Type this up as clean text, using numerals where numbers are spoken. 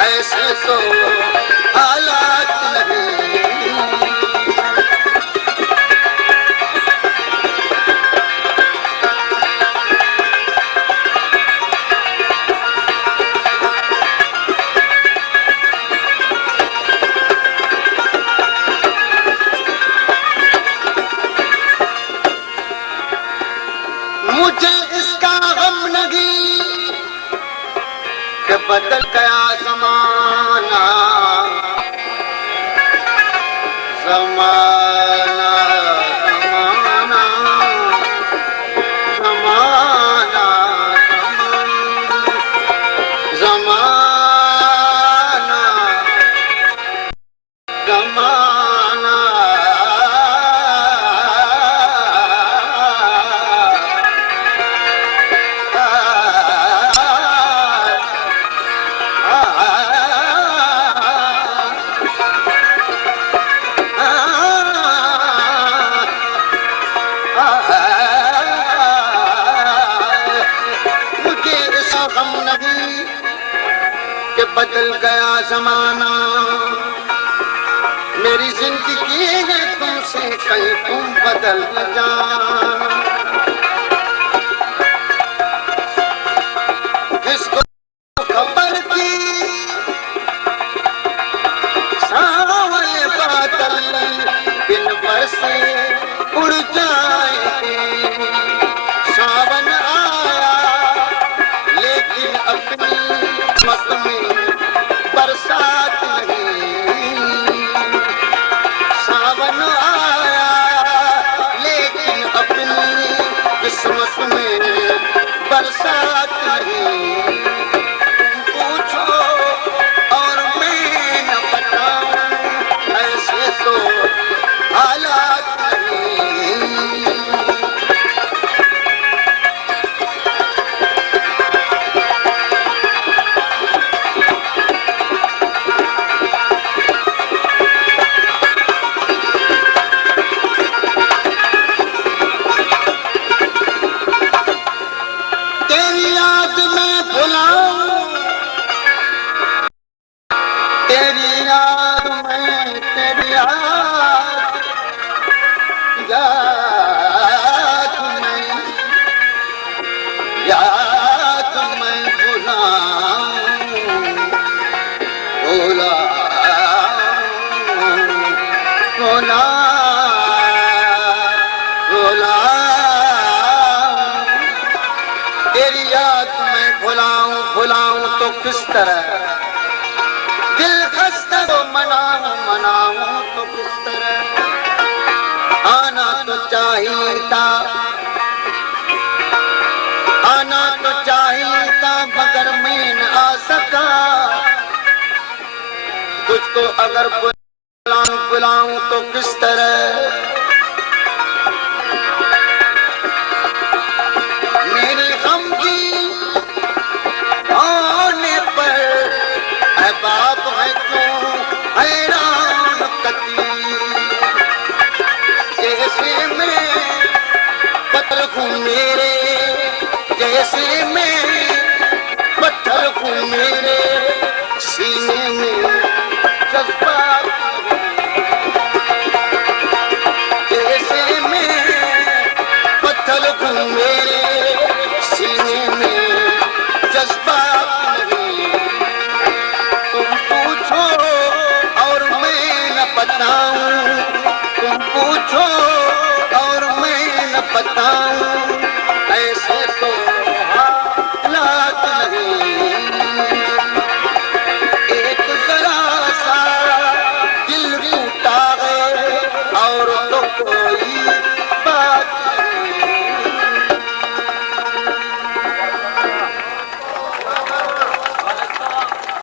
ऐसे तो हालात नहीं बदल गया जमाना, मेरी जिंदगी है तुमसे कहीं तुम बदल न जाना। जिसको खबर थी सावले बादल दिन भर से उड़ जाएंगे, सावन आया लेकिन अपनी मत में बरसात नहीं। सावन आया लेकिन अपनी किस्मत में बरसात नहीं। पूछो और मैं न बताऊं, ऐसे तो हालात नहीं। तेरी याद में भुलाऊं, तेरी याद में, तेरी याद में, याद में भुलाऊं, तेरी याद में भुलाऊं तो किस तरह, दिल खस्ता तो मनाऊं तो किस तरह। आना तो चाहिए था मगर मैं न आ सका। तुझको अगर बुलाऊं तो किस तरह। मेरी गमगी होने पर बाप है क्यों हैरान कती। जैसे मैं पत्थर हूँ मेरे, जैसे मैं पत्थर हूँ मेरे सीने में जज्बात। जैसे मैं पत्थर हूँ मेरे सीने में जज्बात नहीं। तुम पूछो और मैं न बताऊं, तुम पूछो और मैं न बताऊं,